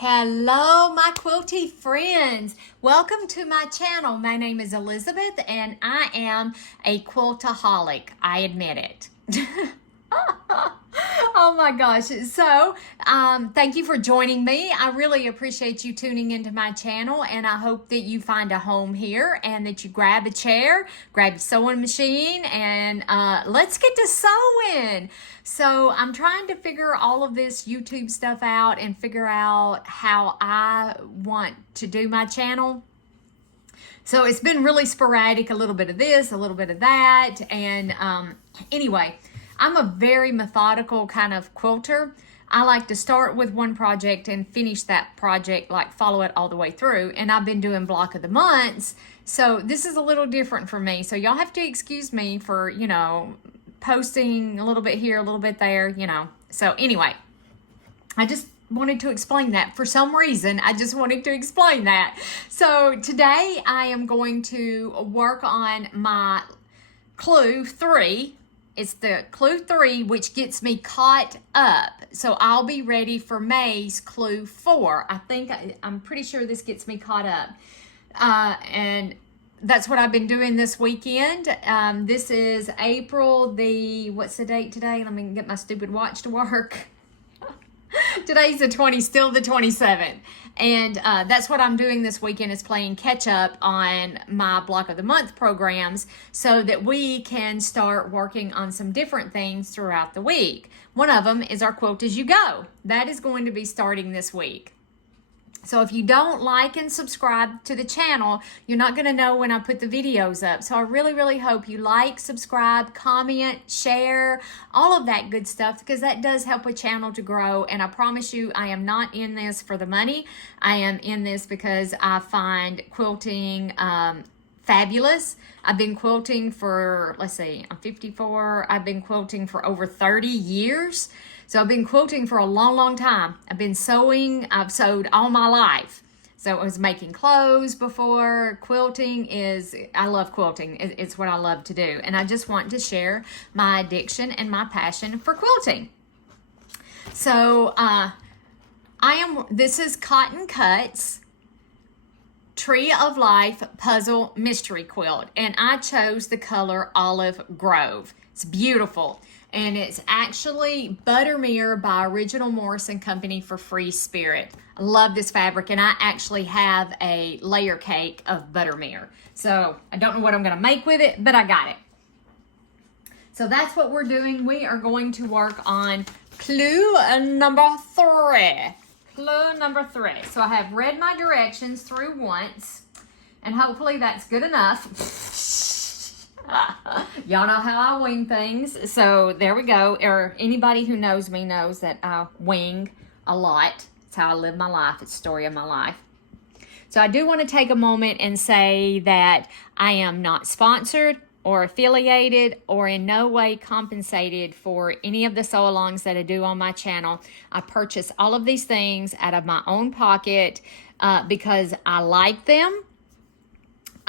Hello, my quilty friends. Welcome to my channel. My name is Elizabeth and I am a quiltaholic. I admit it. Oh my gosh. So, thank you for joining me. I really appreciate you tuning into my channel, and I hope that you find a home here and that you grab a chair, grab a sewing machine, and let's get to sewing. So I'm trying to figure all of this YouTube stuff out and figure out how I want to do my channel. So it's been really sporadic, a little bit of this, a little bit of that. And anyway, I'm a very methodical kind of quilter. I like to start with one project and finish that project, like follow it all the way through. And I've been doing block of the months. So this is a little different for me. So y'all have to excuse me for, posting a little bit here, a little bit there, So anyway, I just wanted to explain that. For some reason, I just wanted to explain that. So today I am going to work on my clue 3. It's the clue 3, which gets me caught up. So I'll be ready for May's clue 4. I'm pretty sure this gets me caught up. And that's what I've been doing this weekend. This is April what's the date today? Let me get my stupid watch to work. Today's still the 27th. And that's what I'm doing this weekend, is playing catch up on my block of the month programs so that we can start working on some different things throughout the week. One of them is our Quilt As You Go. That is going to be starting this week. So if you don't like and subscribe to the channel, you're not going to know when I put the videos up. So I really, really hope you like, subscribe, comment, share, all of that good stuff, because that does help a channel to grow. And I promise you, I am not in this for the money. I am in this because I find quilting fabulous. I've been quilting for, I'm 54. I've been quilting for over 30 years. So I've been quilting for a long, long time. I've been sewing. I've sewed all my life. So I was making clothes before. I love quilting. It's what I love to do. And I just want to share my addiction and my passion for quilting. So this is Cotton Cuts Tree of Life Puzzle Mystery Quilt. And I chose the color Olive Grove. It's beautiful. And it's actually Buttermere by Original Morrison Company for Free Spirit. I love this fabric, and I actually have a layer cake of Buttermere. So I don't know what I'm going to make with it, but I got it. So that's what we're doing. We are going to work on clue number 3. Clue number 3. So I have read my directions through once, and hopefully that's good enough. Y'all know how I wing things. So there we go. Or anybody who knows me knows that I wing a lot. It's how I live my life. It's the story of my life. So I do want to take a moment and say that I am not sponsored or affiliated or in no way compensated for any of the sew-alongs that I do on my channel. I purchase all of these things out of my own pocket because I like them.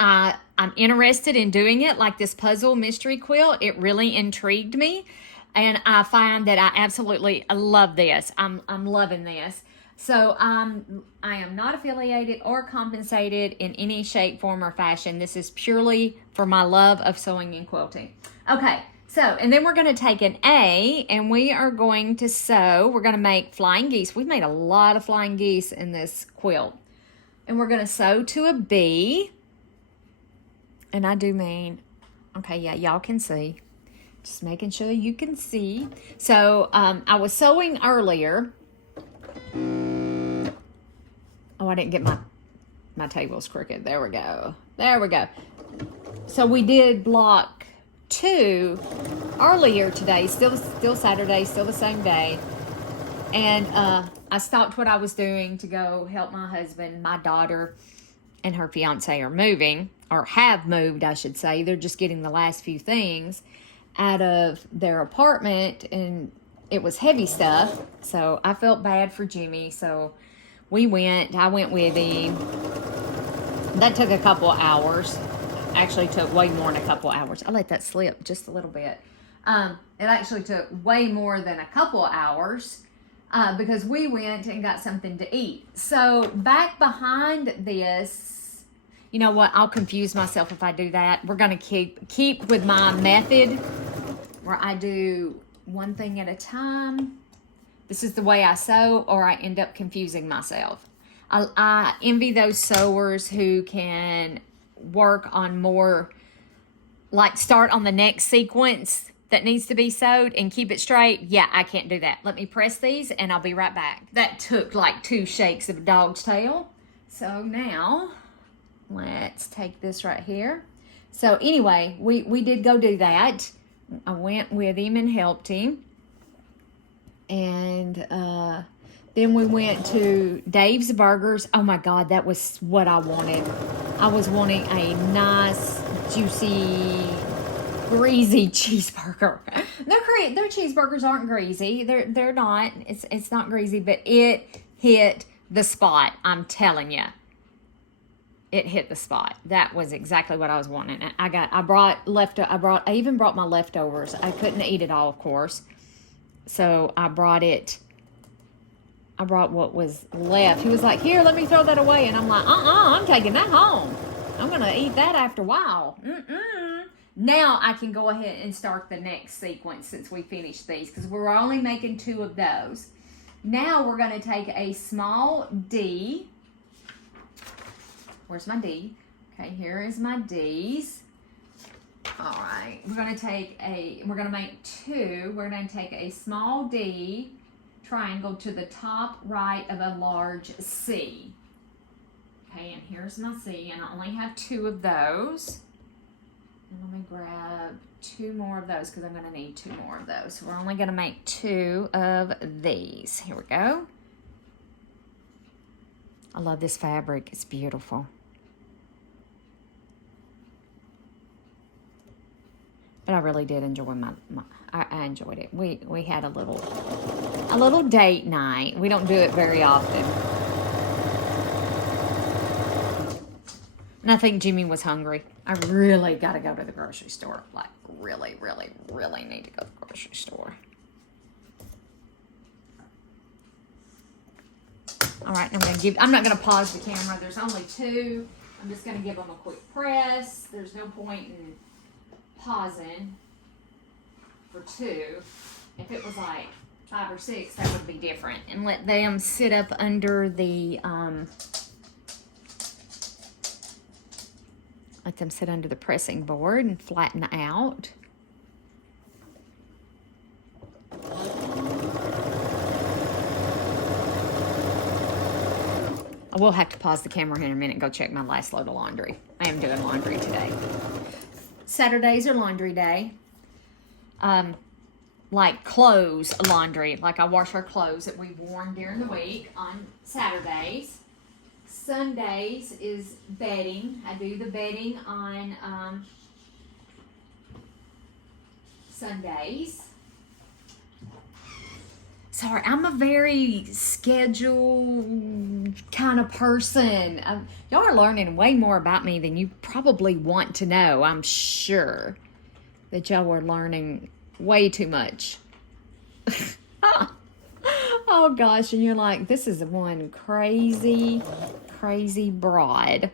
I'm interested in doing it, like this puzzle mystery quilt. It really intrigued me, and I find that I absolutely love this. I'm loving this. So I am not affiliated or compensated in any shape, form, or fashion. This is purely for my love of sewing and quilting. Okay, so, and then we're going to take an A, and we are going to sew. We're going to make flying geese. We've made a lot of flying geese in this quilt. And we're going to sew to a B. And I do mean, okay, yeah, y'all can see. Just making sure you can see. So I was sewing earlier. Oh, I didn't get my tables crooked. There we go. There we go. So we did block 2 earlier today. Still Saturday, still the same day. And I stopped what I was doing to go help my husband. My daughter and her fiance are moving, or have moved, I should say. They're just getting the last few things out of their apartment, and it was heavy stuff. So I felt bad for Jimmy. So I went with him. That took a couple hours. Actually took way more than a couple hours. I let that slip just a little bit. It actually took way more than a couple hours. because we went and got something to eat. So back behind this, you know what? I'll confuse myself if I do that. We're going to keep with my method where I do one thing at a time. This is the way I sew, or I end up confusing myself. I envy those sewers who can work on more, like start on the next sequence that needs to be sewed and keep it straight. Yeah, I can't do that. Let me press these and I'll be right back. That took like 2 shakes of a dog's tail. So now let's take this right here. So anyway, we did go do that. I went with him and helped him. And then we went to Dave's Burgers. Oh my God, that was what I wanted. I was wanting a nice, juicy, greasy cheeseburger. Their cheeseburgers aren't greasy. They're not. It's not greasy, but it hit the spot. I'm telling you, it hit the spot. That was exactly what I was wanting. I even brought my leftovers. I couldn't eat it all, of course. So I brought what was left. He was like, here, let me throw that away. And I'm like, I'm taking that home. I'm going to eat that after a while. Now I can go ahead and start the next sequence since we finished these, because we're only making 2 of those. Now we're going to take a small D. Where's my D? Okay, here is my D's. All right, we're going to make 2. We're going to take a small D triangle to the top right of a large C. Okay, and here's my C, and I only have 2 of those. And let me grab 2 more of those because I'm going to need 2 more of those. So we're only going to make 2 of these. Here we go. I love this fabric. It's beautiful. But I really did enjoy I enjoyed it. We had a little date night. We don't do it very often. And I think Jimmy was hungry. I really got to go to the grocery store. Like, really, really, really need to go to the grocery store. All right, I'm not going to pause the camera. There's only 2. I'm just going to give them a quick press. There's no point in pausing for 2. If it was like 5 or 6, that would be different. And let them sit up under the, let them sit under the pressing board and flatten out. I will have to pause the camera here in a minute and go check my last load of laundry. I am doing laundry today. Saturdays are laundry day. Like clothes laundry. Like I wash our clothes that we've worn during the week on Saturdays. Sundays is bedding. I do the bedding on Sundays. Sorry, I'm a very scheduled kind of person. Y'all are learning way more about me than you probably want to know. I'm sure that y'all are learning way too much. Oh gosh, and you're like, this is one crazy broad.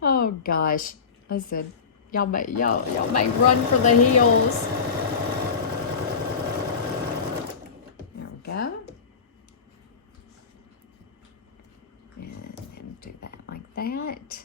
Oh gosh, listen, y'all may run for the hills. There we go. And do that like that.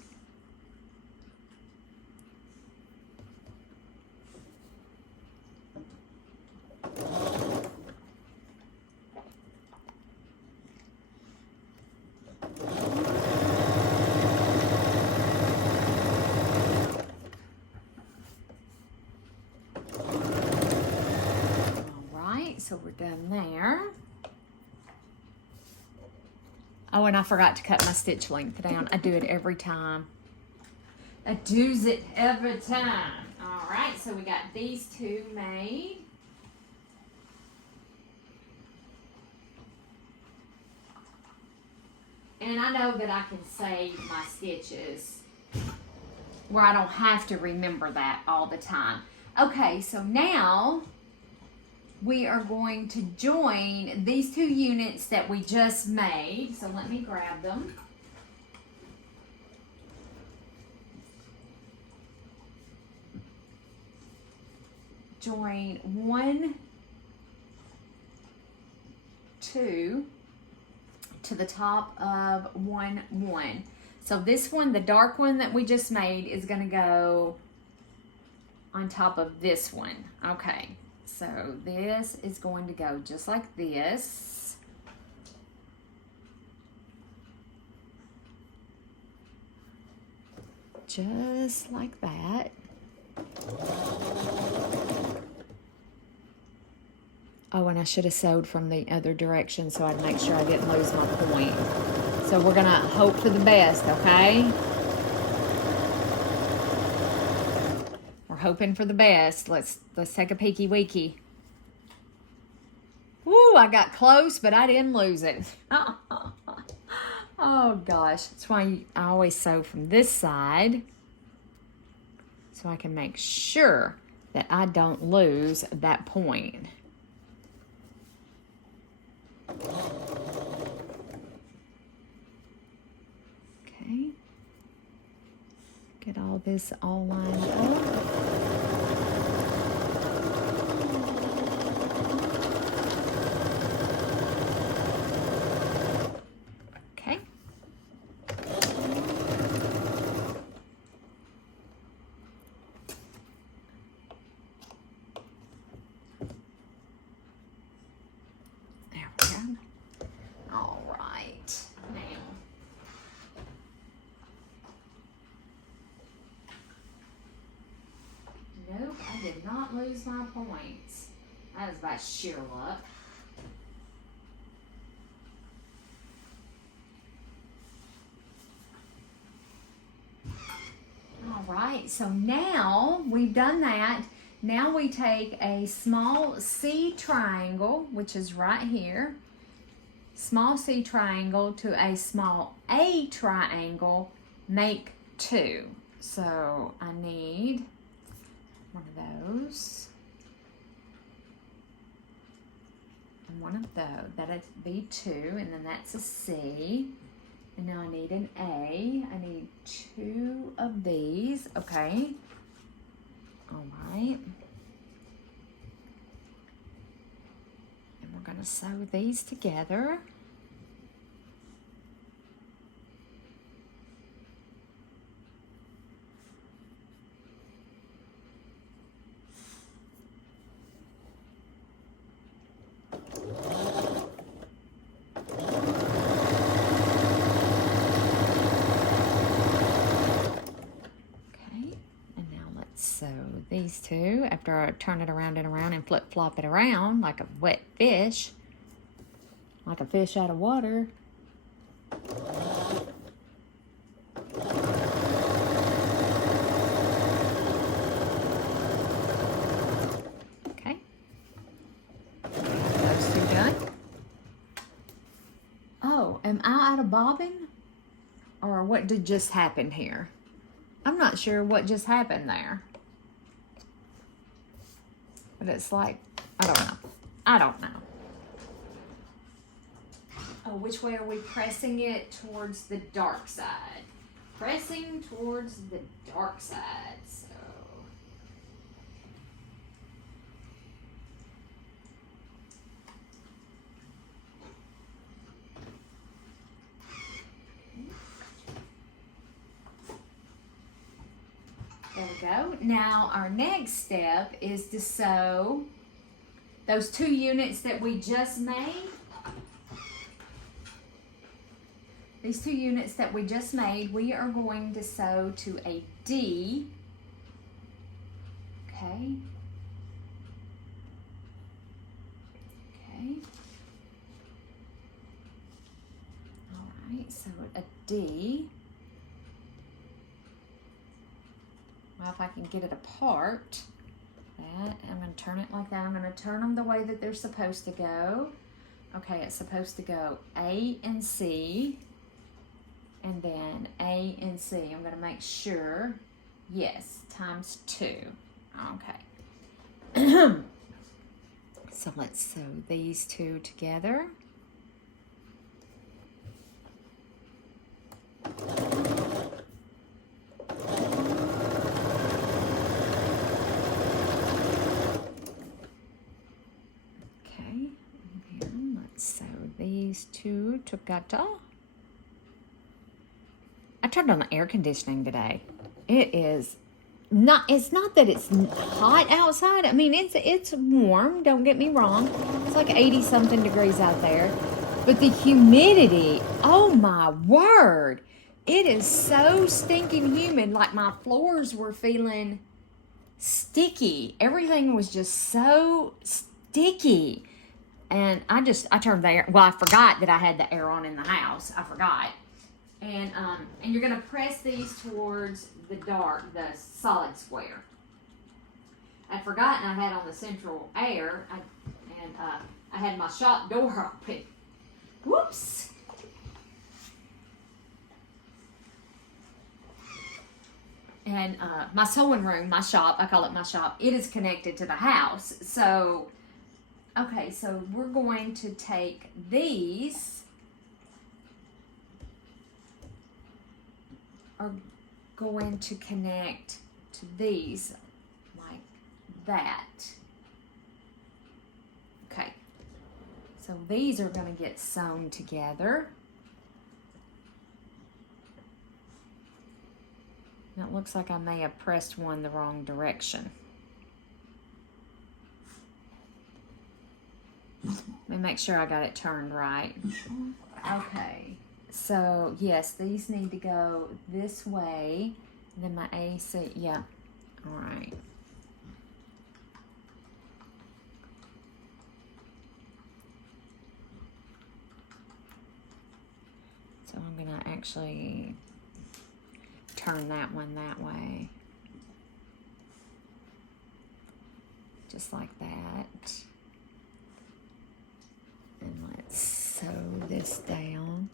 So we're done there. Oh, and I forgot to cut my stitch length down. I do it every time. I do's it every time. All right, so we got these 2 made. And I know that I can save my stitches where I don't have to remember that all the time. Okay, so now we are going to join these 2 units that we just made. So let me grab them. Join 1, 2 to the top of 1, 1. So this one, the dark one that we just made, is going to go on top of this one. Okay, so this is going to go just like this. Just like that. Oh, and I should have sewed from the other direction so I'd make sure I didn't lose my point. So we're gonna hope for the best, okay? We're hoping for the best. Let's take a peeky weeky. Woo, I got close, but I didn't lose it. Oh gosh, that's why I always sew from this side, so I can make sure that I don't lose that point. Okay, get all this all lined up. Okay. There we go. All right. Now, nope, I did not lose my points. That was by sheer luck. All right, so now we've done that. Now we take a small C triangle, which is right here, small C triangle to a small A triangle, make 2. So I need one of those and one of those. That'd be 2, and then that's a C. And now I need an A. I need 2 of these. Okay. All right. And we're going to sew these together. So these 2, after I turn it around and around and flip-flop it around like a wet fish, like a fish out of water. Okay. Those 2 done. Oh, am I out of bobbin? Or what did just happen here? I'm not sure what just happened there. But it's like, I don't know. I don't know. Oh, which way are we pressing it? Towards the dark side. Pressing towards the dark side. So. There we go. Now our next step is to sew those 2 units that we just made. These 2 units that we just made, we are going to sew to a D. Okay. Okay. All right, so a D. Well, if I can get it apart, that, I'm going to turn it like that. I'm going to turn them the way that they're supposed to go. Okay, it's supposed to go A and C, and then A and C. I'm going to make sure, yes, times 2. Okay. So let's sew these two together. Okay, and then let's sew these two together. I turned on the air conditioning today. It's not that it's hot outside. I mean, it's warm, don't get me wrong. It's like 80 something degrees out there. But the humidity, oh my word. It is so stinking humid. Like my floors were feeling sticky. Everything was just so sticky. And I turned the air, well, I forgot that I had the air on in the house. I forgot. And you're gonna press these towards the solid square. I'd forgotten I had on the central air, I had my shop door open. Whoops! And my sewing room, my shop, I call it my shop, it is connected to the house. So, okay, so we're going to take these, are going to connect to these like that. Okay, so these are going to get sewn together. Now it looks like I may have pressed one the wrong direction. Let me make sure I got it turned right. Okay. So, yes, these need to go this way. And then my AC, yeah. All right. So I'm going to actually turn that one that way. Just like that. And let's sew this down.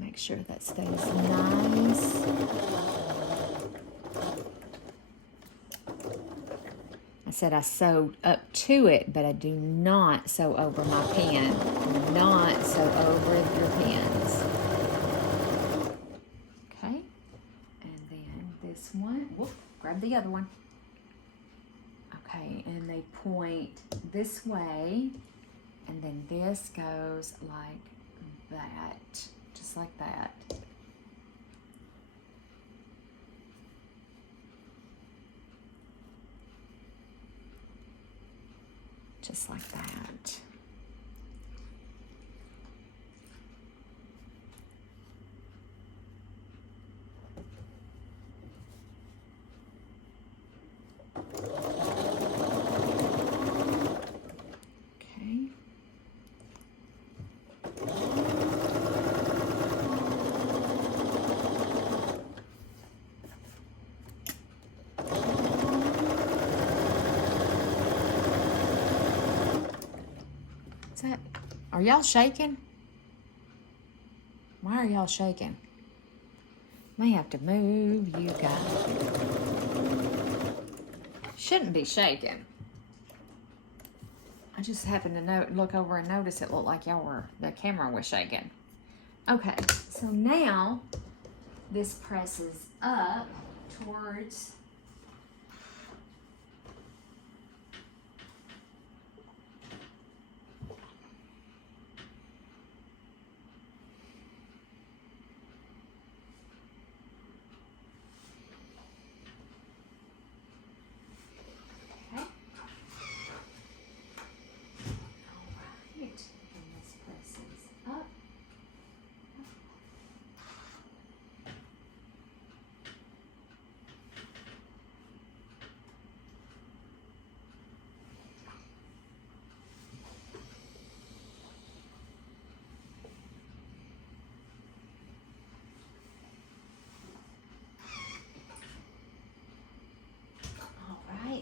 Make sure that stays nice. I said I sewed up to it, but I do not sew over my pen. Do not sew over your pins. Okay, and then this one, whoop, grab the other one. Okay, and they point this way, and then this goes like that. Just like that. Just like that. Okay. Are y'all shaking? Why are y'all shaking? May have to move you guys. Shouldn't be shaking. I just happened to look over and notice it looked like the camera was shaking. Okay, so now this presses up towards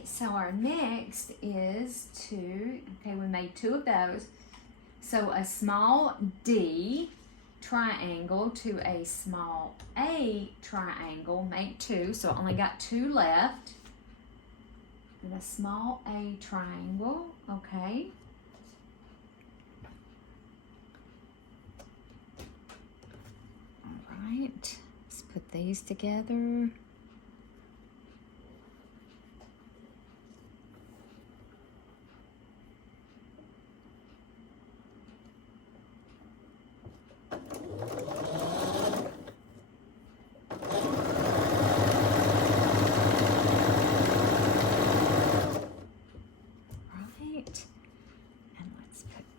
so our next is okay, we made 2 of those. So a small D triangle to a small A triangle, make 2, so I only got 2 left. And a small A triangle, okay. All right, let's put these together.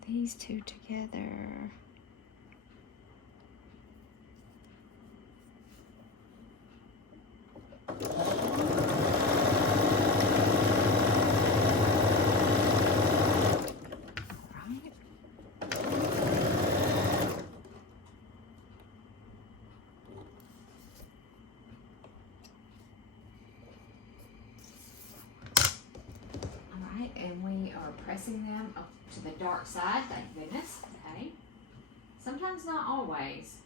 These 2 together. And we are pressing them up to the dark side, thank goodness. Okay. Sometimes not always.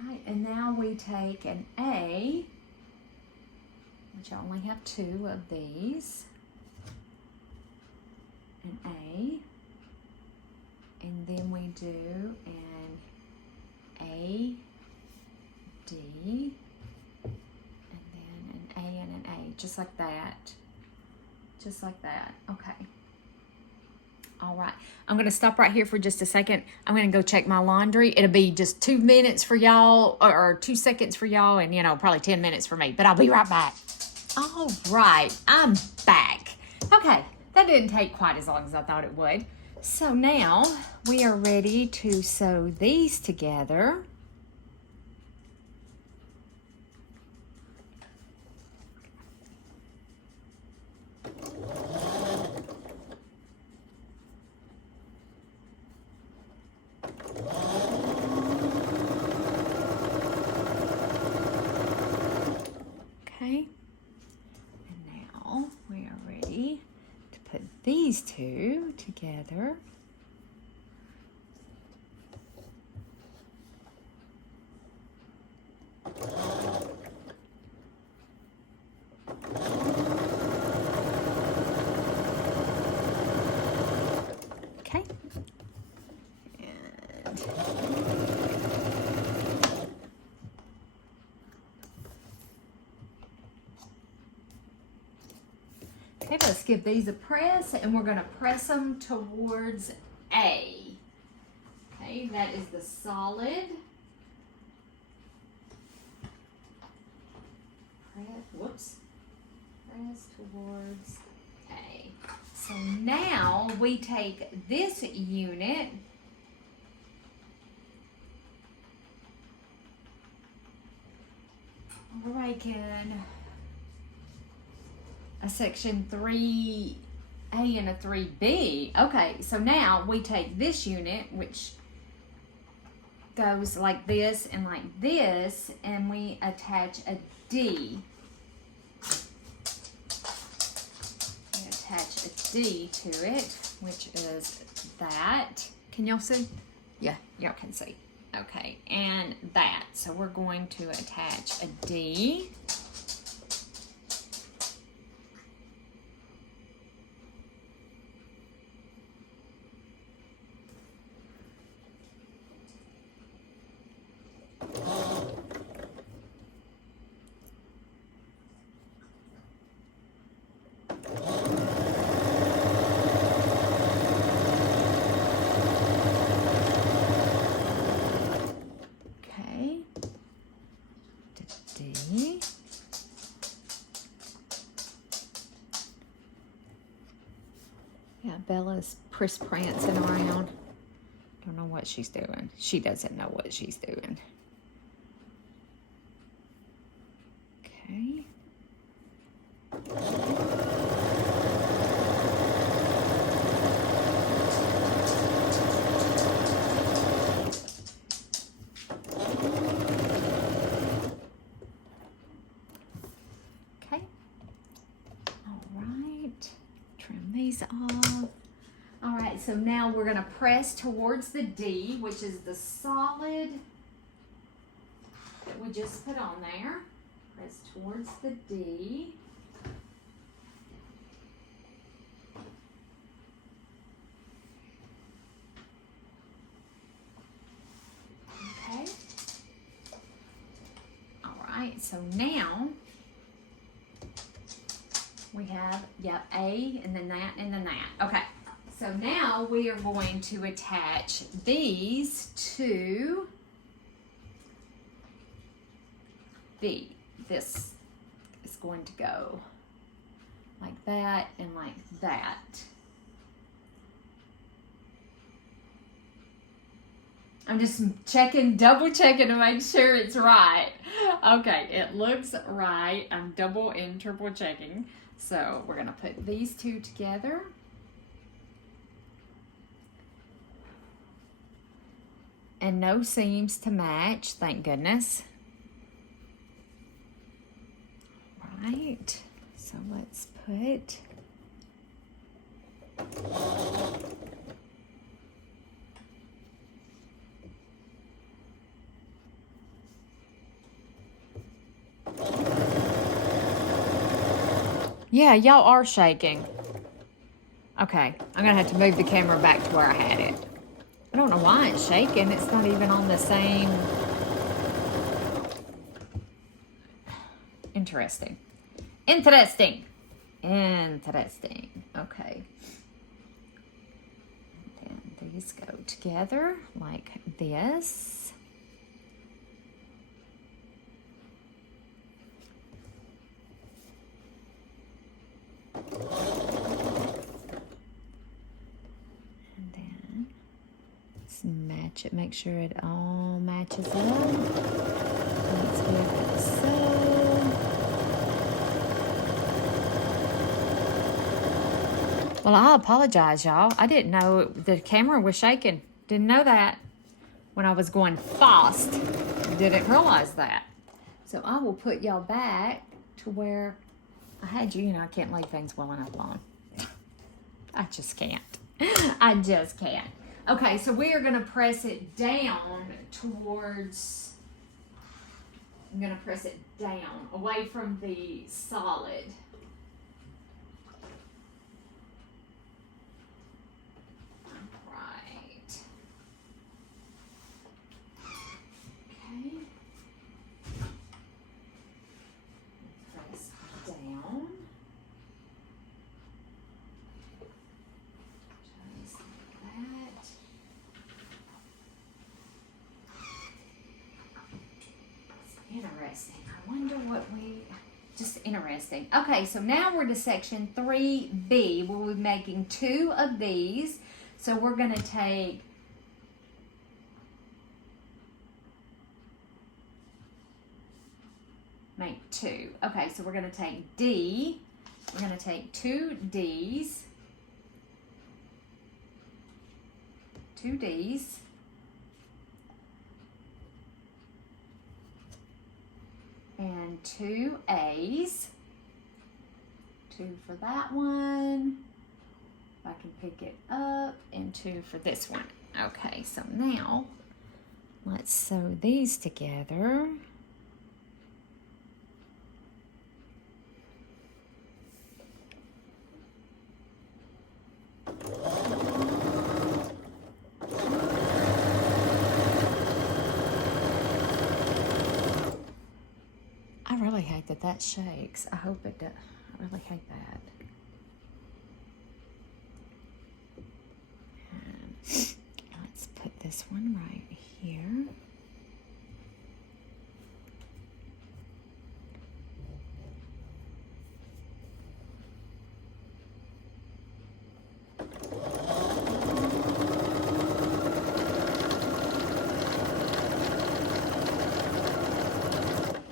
Alright, and now we take an A, which I only have 2 of these. An A, and then we do an A, D, and then an A and an A, just like that. Just like that. Okay. All right. I'm going to stop right here for just a second. I'm going to go check my laundry. It'll be just 2 minutes for y'all, or 2 seconds for y'all, and, you know, probably 10 minutes for me, but I'll be right back. All right. I'm back. Okay. That didn't take quite as long as I thought it would. So now we are ready to sew these together. Okay. And now we are ready to put these 2 together. Okay. And okay, let's give these a press, and we're going to press them towards A. Okay, that is the solid. Whoops. Press towards A. So now we take this unit we're making a section 3A and a 3B. Okay, so now we take this unit, which goes like this and like this, and we attach a D. We attach a D to it, which is that. Can y'all see? Yeah, y'all can see. Okay, and that. So we're going to attach a D. Yeah, Bella's prancing around. Don't know what she's doing. She doesn't know what she's doing. Okay. these off. All right, so now we're gonna press towards the D, which is the solid that we just put on there. Press towards the D. Okay. All right, so now we have, yep, A and then that and then that. Okay, so now we are going to attach these to B. This is going to go like that and like that. I'm just checking, double checking to make sure it's right. Okay, it looks right. I'm double and triple checking. So we're gonna put these two together. And no seams to match, thank goodness. Right, so let's put yeah, y'all are shaking. Okay, I'm gonna have to move the camera back to where I had it. I don't know why it's shaking. It's not even on the same. Interesting. Interesting. Interesting. Okay. And then these go together like this. And then let's match it. Make sure it all matches up. Let's give it so. Well, I apologize, y'all. I didn't know the camera was shaking. Didn't know that when I was going fast. Didn't realize that. So I will put y'all back to where I had you. You know, I can't leave things well enough long. I just can't. I just can't. Okay, so we are going to press it down towards, I'm going to press it down, away from the solid. Interesting. I wonder what just interesting. Okay, so now we're to section 3B. We'll be making 2 of these. So we're going to make 2. Okay, so we're going to take D. We're going to take 2 Ds. 2 Ds. And 2 A's, 2 for that one, if I can pick it up, and 2 for this one. Okay, so now let's sew these together. I really hate that shakes. I hope it does. I really hate that. And let's put this one right here.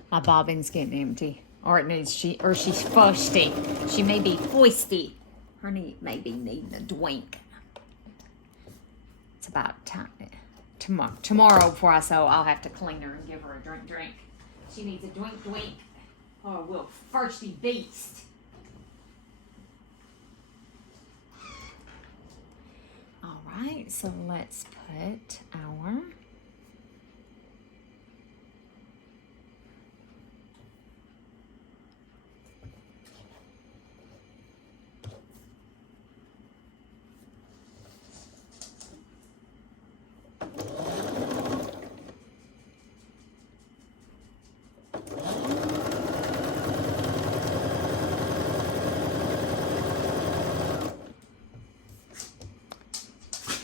My bobbin's getting empty, or she's fusty. She may be foisty. Her may be needing a drink. It's about time. Tomorrow before I sew, I'll have to clean her and give her a drink. She needs a drink, or a little thirsty beast. right, so let's put our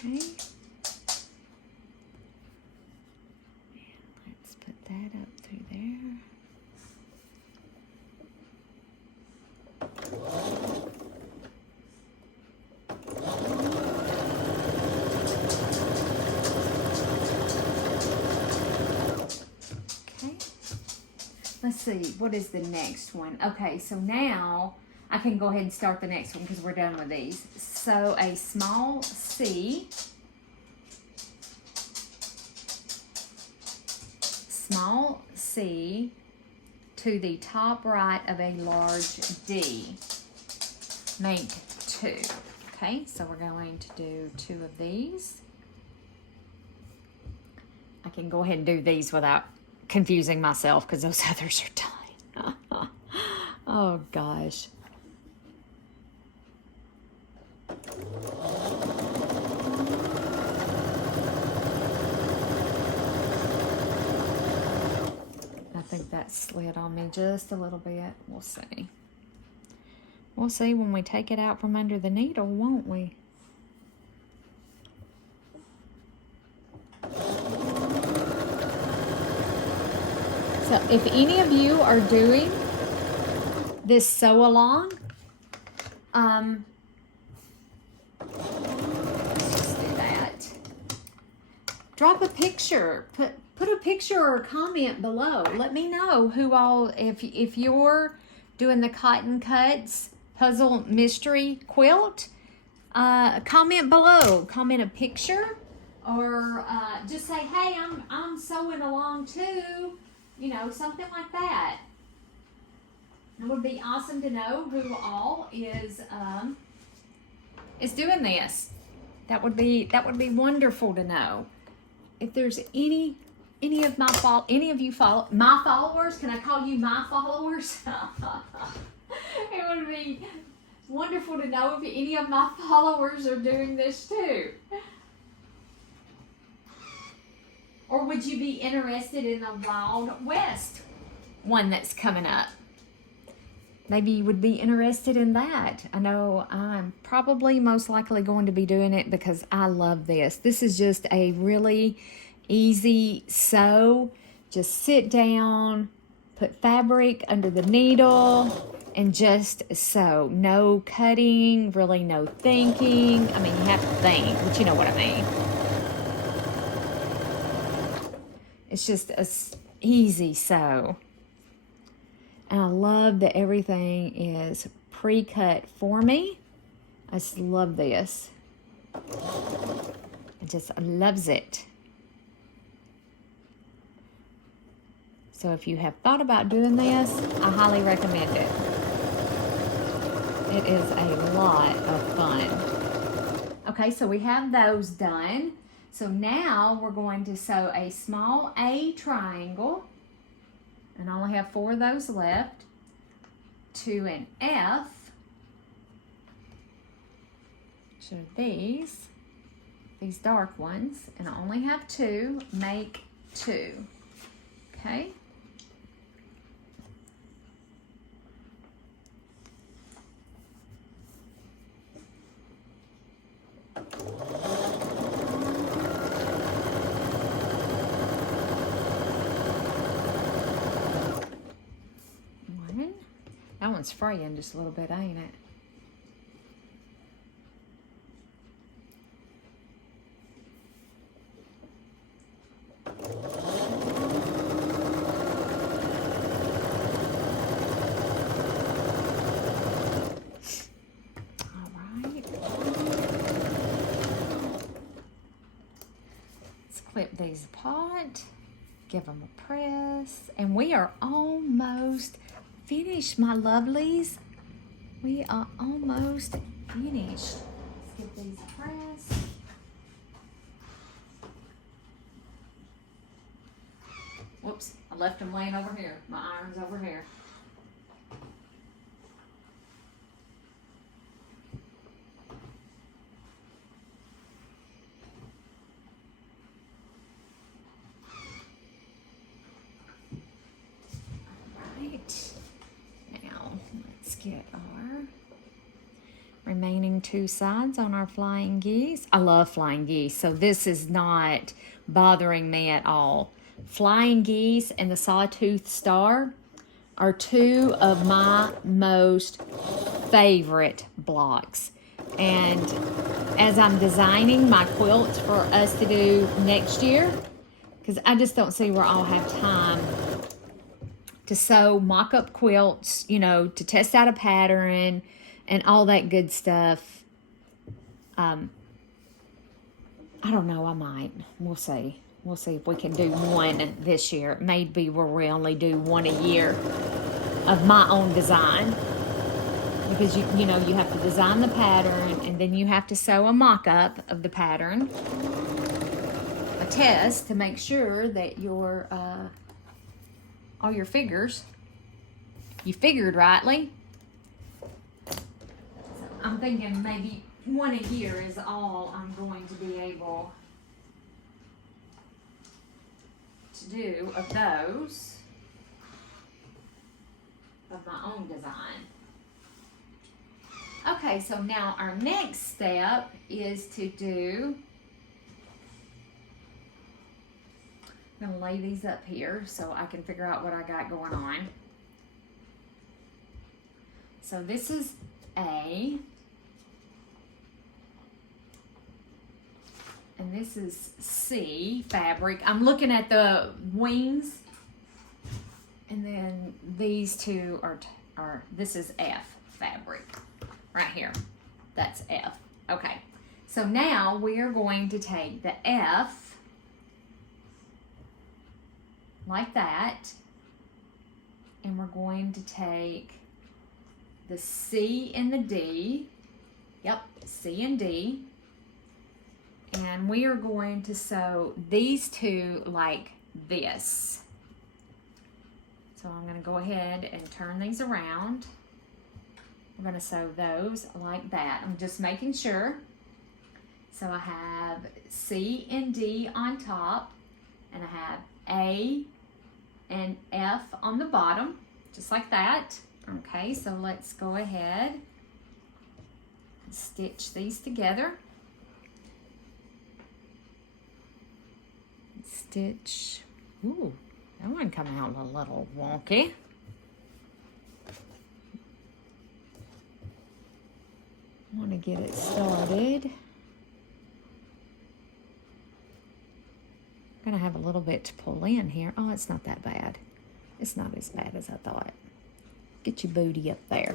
okay. Let's put that up through there. Okay. Let's see, what is the next one? Okay, so now I can go ahead and start the next one because we're done with these. So a small C, to the top right of a large D. Make 2. Okay, so we're going to do 2 of these. I can go ahead and do these without confusing myself because those others are done. Oh gosh. I think that slid on me just a little bit. We'll see. We'll see when we take it out from under the needle, won't we? So if any of you are doing this sew along, let's just do that. Drop a picture. Put a picture or a comment below. Let me know who all, if you're doing the cotton cuts puzzle mystery quilt, comment below. Comment a picture, or just say, hey, I'm sewing along too. You know, something like that. It would be awesome to know who all is doing this. That would be wonderful to know. If there's any of my followers, can I call you my followers? It would be wonderful to know if any of my followers are doing this too. Or would you be interested in the Wild West one that's coming up? Maybe you would be interested in that. I know I'm probably most likely going to be doing it because I love this. This is just a really easy sew. Just sit down, put fabric under the needle, and just sew. No cutting, really no thinking. I mean, you have to think, but you know what I mean. It's just a easy sew. And I love that everything is pre-cut for me. I just love this. I just loves it. So if you have thought about doing this, I highly recommend it. It is a lot of fun. Okay, so we have those done. So now we're going to sew a small A triangle, and I only have 4 of those left, to an F, so these dark ones, and I only have 2, make 2, okay? That one's fraying just a little bit, ain't it? All right. Let's clip these apart, give them a press, and we are almost finished, my lovelies. We are almost finished. Let's get these pressed. Whoops, I left them laying over here. My iron's over here. Now, let's get our remaining 2 sides on our flying geese. I love flying geese, so this is not bothering me at all. Flying geese and the sawtooth star are 2 of my most favorite blocks. And as I'm designing my quilts for us to do next year, because I just don't see where I'll have time to sew mock-up quilts, you know, to test out a pattern and all that good stuff. I don't know, I might. We'll see. We'll see if we can do one this year. Maybe where we only do 1 a year of my own design. Because, you know, you have to design the pattern and then you have to sew a mock-up of the pattern. A test to make sure that your all your figures, you figured rightly. So I'm thinking maybe 1 a year is all I'm going to be able to do of those, of my own design. Okay, so now our next step is to do, I'm going to lay these up here so I can figure out what I got going on. So this is A, and this is C fabric. I'm looking at the wings, and then these 2 are this is F fabric right here. That's F. Okay, so now we are going to take the F like that, and we're going to take the C and the D. Yep, C and D. And we are going to sew these 2 like this. So I'm going to go ahead and turn these around. I'm going to sew those like that. I'm just making sure. So I have C and D on top, and I have A and F on the bottom, just like that. Okay, so let's go ahead and stitch these together. Stitch. Ooh, that one coming out a little wonky. I want to get it started. I'm going to have a little bit to pull in here. Oh, it's not that bad. It's not as bad as I thought. Get your booty up there.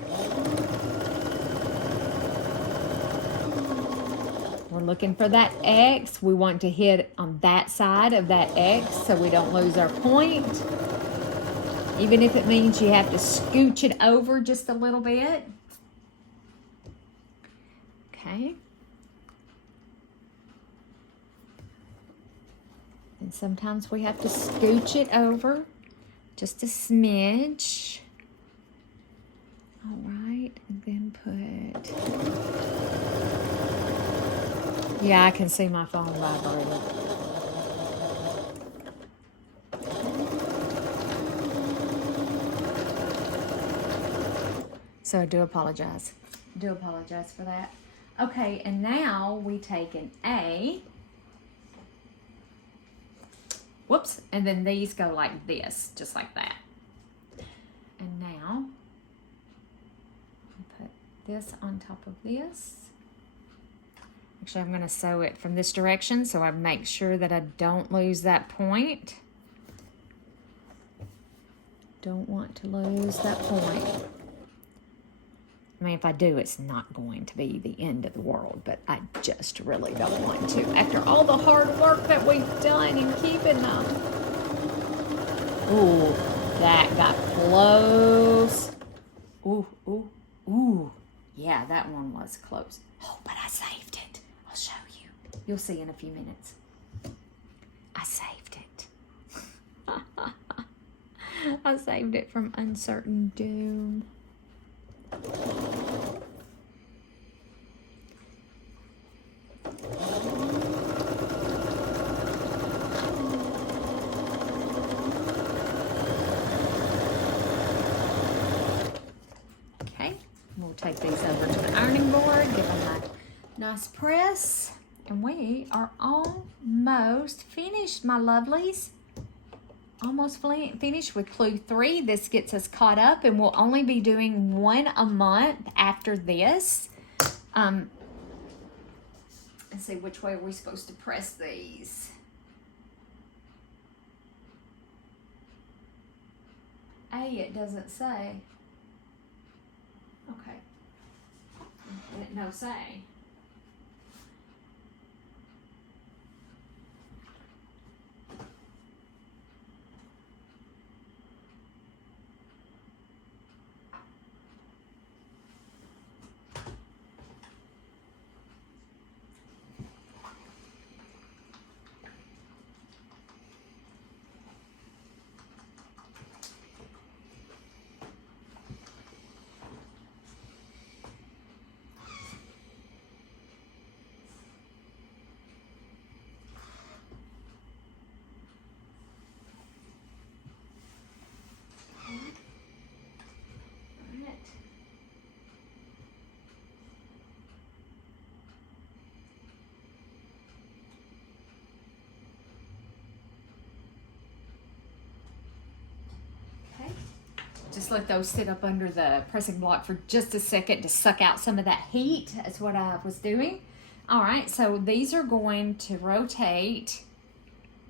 We're looking for that X. We want to hit on that side of that X so we don't lose our point. Even if it means you have to scooch it over just a little bit. Okay. And sometimes we have to scooch it over just a smidge. All right, and then put... Yeah, I can see my phone vibrating. So I do apologize. I do apologize for that. Okay, and now we take an A. Whoops, and then these go like this, just like that. And now, put this on top of this. Actually, I'm going to sew it from this direction so I make sure that I don't lose that point. Don't want to lose that point. I mean, if I do, it's not going to be the end of the world, but I just really don't want to. After all the hard work that we've done in keeping them. Ooh, that got close. Ooh, ooh, ooh. Yeah, that one was close. Oh, but I saved it. I'll show you. You'll see in a few minutes. I saved it. I saved it from Uncertain Doom. Okay, we'll take these over to the ironing board, give them a nice press, and we are almost finished, my lovelies. Almost finished with clue 3. This gets us caught up, and we'll only be doing 1 a month after this. Let's see, which way are we supposed to press these? It doesn't say. Okay. It no say. Just let those sit up under the pressing block for just a second to suck out some of that heat. That's what I was doing. All right, so these are going to rotate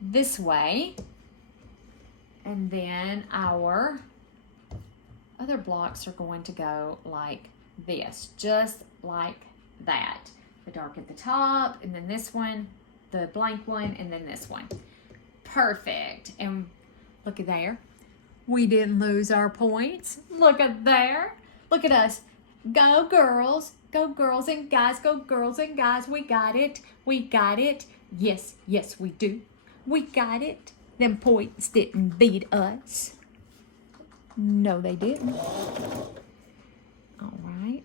this way. And then our other blocks are going to go like this, just like that. The dark at the top, and then this one, the blank one, and then this one. Perfect. And look at there. We didn't lose our points. Look at there. Look at us. Go girls. Go girls and guys. Go girls and guys. We got it. We got it. Yes, yes, we do. We got it. Them points didn't beat us. No, they didn't. All right.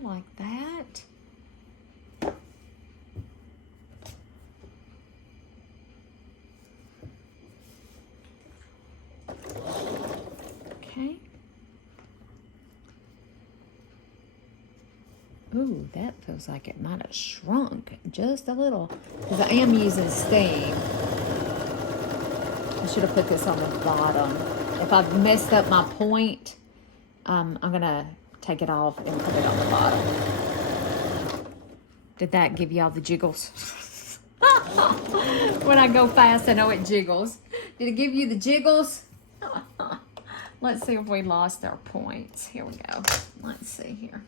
Like that. Okay. Ooh, that feels like it might have shrunk just a little because I am using steam. I should have put this on the bottom. If I've messed up my point, I'm gonna take it off and put it on the bottom. Did that give y'all the jiggles? When I go fast, I know it jiggles. Did it give you the jiggles? Let's see if we lost our points. Here we go. Let's see here.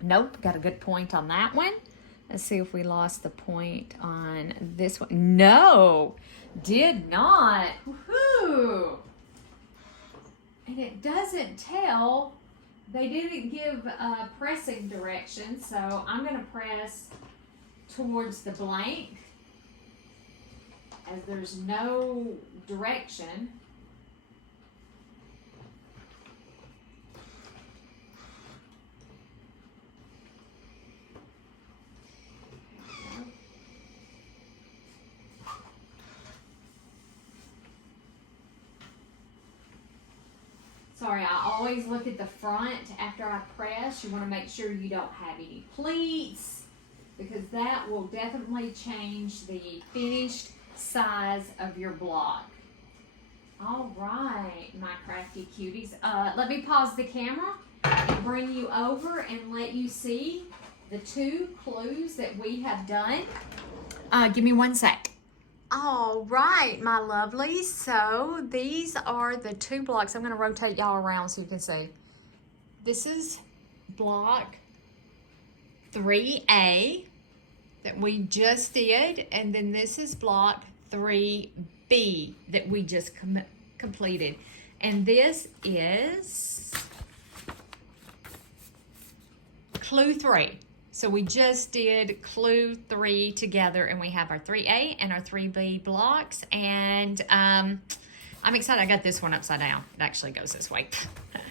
Nope, got a good point on that one. Let's see if we lost the point on this one. No, did not. Woohoo! And it doesn't tell, they didn't give pressing directions, so I'm going to press towards the blank as there's no direction. Sorry, I always look at the front after I press. You want to make sure you don't have any pleats because that will definitely change the finished size of your block. All right, my crafty cuties. Let me pause the camera and bring you over and let you see the 2 clues that we have done. Give me 1 sec. All right, my lovelies. So these are the 2 blocks. I'm going to rotate y'all around so you can see. This is block 3A that we just did, and then this is block 3B. B that we just completed. And this is clue 3. So we just did clue 3 together, and we have our 3A and our 3B blocks. And I'm excited. I got this one upside down. It actually goes this way.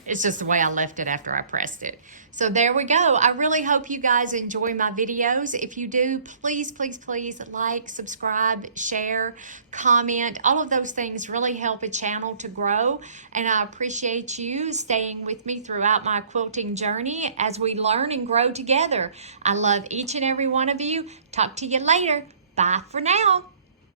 It's just the way I left it after I pressed it. So there we go. I really hope you guys enjoy my videos. If you do, please, please, please like, subscribe, share, comment. All of those things really help a channel to grow. And I appreciate you staying with me throughout my quilting journey as we learn and grow together. I love each and every one of you. Talk to you later. Bye for now.